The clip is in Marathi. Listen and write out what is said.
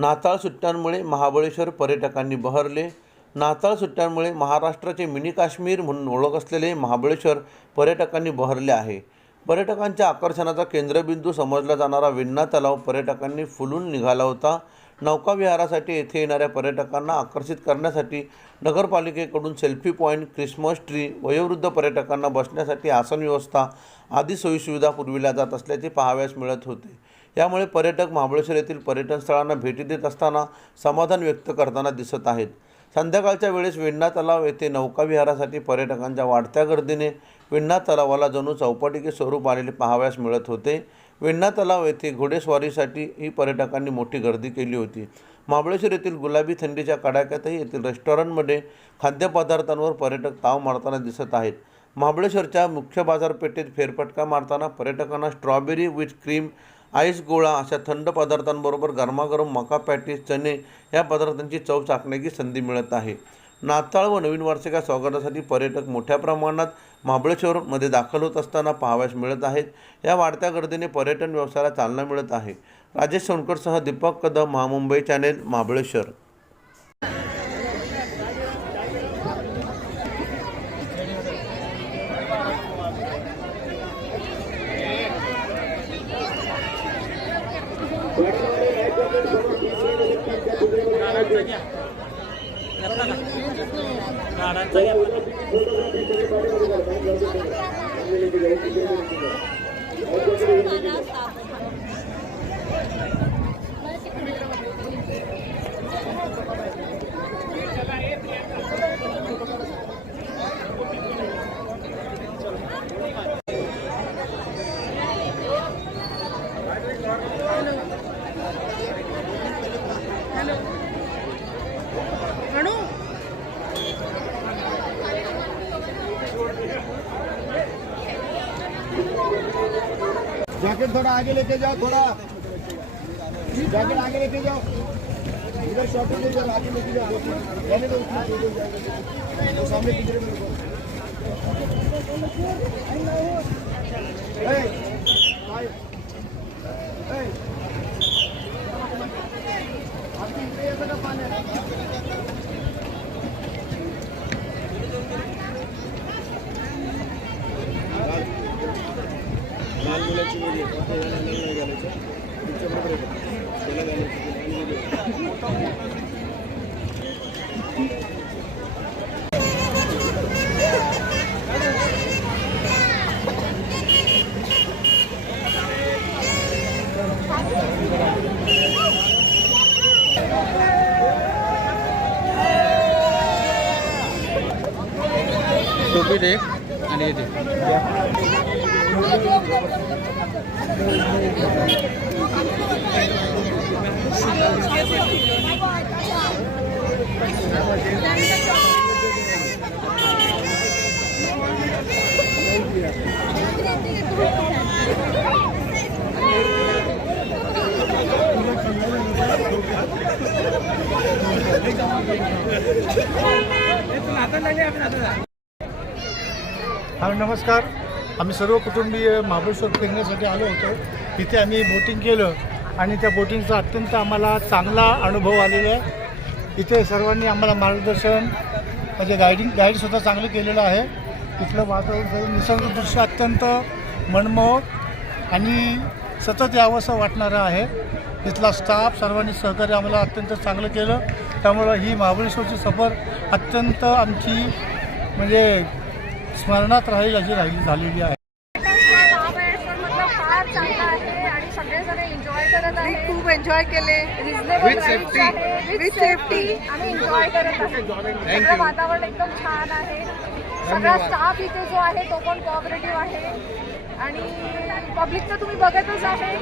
नाताळ सुट्ट्यांमुळे महाबळेश्वर पर्यटकांनी बहरले। नाताळ सुट्ट्यांमुळे महाराष्ट्राचे मिनी काश्मीर म्हणून ओळख असलेले महाबळेश्वर पर्यटकांनी बहरले आहे। पर्यटकांच्या आकर्षणाचा केंद्रबिंदू समजला जाणारा वेण्णा तलाव पर्यटकांनी फुलून निघाला होता। नौका विहारासाठी येथे येणाऱ्या पर्यटकांना आकर्षित करण्यासाठी नगरपालिकेकडून सेल्फी पॉईंट, क्रिसमस ट्री, वयोवृद्ध पर्यटकांना बसण्यासाठी आसन व्यवस्था आदी सोयीसुविधा पुरविल्या जात असल्याचे पाहावयास मिळत होते। यामुळे पर्यटक महाबळेश्वर येथील पर्यटन स्थळांना भेटी देत असताना समाधान व्यक्त करताना दिसत आहेत। संध्याकाळच्या वेळेस वेण्णा तलाव येथे नौका विहारासाठी पर्यटकांच्या वाढत्या गर्दीने वेण्णा तलावाला जणू चौपाटीचे स्वरूप आलेले पाहावयास मिळत होते। वेण्णा तलाव येथे घोडेस्वारीसाठी ही पर्यटकांनी मोठी गर्दी केली होती। महाबळेश्वर येथील गुलाबी थंडीच्या कडाक्यातही येथील रेस्टॉरंटमध्ये खाद्यपदार्थांवर पर्यटक ताव मारताना दिसत आहेत। महाबळेश्वरच्या मुख्य बाजारपेठेत फेरफटका मारताना पर्यटकांना स्ट्रॉबेरी विथ क्रीम, आईस गोळा अशा थंड पदार्थांबरोबर गरमागरम मका पॅटीस, चणे या पदार्थांची चव चाखण्याची संधी मिळत आहे। नाताळ व नवीन वर्षाच्या स्वागतासाठी पर्यटक मोठ्या प्रमाणात महाबळेश्वरमध्ये दाखल होत असताना पाहावयास मिळत आहेत। या वाढत्या गर्दीने पर्यटन व्यवसायाला चालना मिळत आहे। राजेश सोनकरसह दीपक कदम, महामुंबई चॅनेल, महाबळेश्वर। जैकेट थोड़ा आगे लेके जाओ, थोड़ा जैकेट आगे लेके जाओ, इधर शॉपिंग ले जाओ, आगे लेके जाओ, पहले तो उसमें सामने पिंजरे में रखो। आपकी इतने का पानी लाल मुलाची मध्ये नाही घालायचं तुमच्याबरोबर त्याला घालायचं टोपी दे आणि ये दे। नमस्कार, आम्ही सर्व कुटुंबीय महाबळेश्वर फिरण्यासाठी आलो होतो। तिथे आम्ही बोटिंग केलं आणि त्या बोटिंगचा अत्यंत आम्हाला चांगला अनुभव आलेला आहे। इथे सर्वांनी आम्हाला मार्गदर्शन म्हणजे गाईडसुद्धा चांगलं केलेलं आहे। इथलं वातावरण निसर्गदृश्य अत्यंत मनमोहक आणि सतत यावंसं वाटणारं आहे। इथला स्टाफ सर्वांनी सहकार्य आम्हाला अत्यंत चांगलं केलं, त्यामुळं ही महाबळेश्वरची सफर अत्यंत आमची म्हणजे स्मरणात राहील अशी झालेली आहे। फार चांगला आहे आणि सगळेजण एन्जॉय करत आहे। खूप एन्जॉय केले, रिजनेबल विथ सेफ्टी आम्ही एन्जॉय करत आहे। सगळं वातावरण एकदम छान आहे। सगळा स्टाफ इथे जो आहे तो पण कोऑपरेटिव्ह आहे आणि पब्लिक तर तुम्ही बघतच आहे।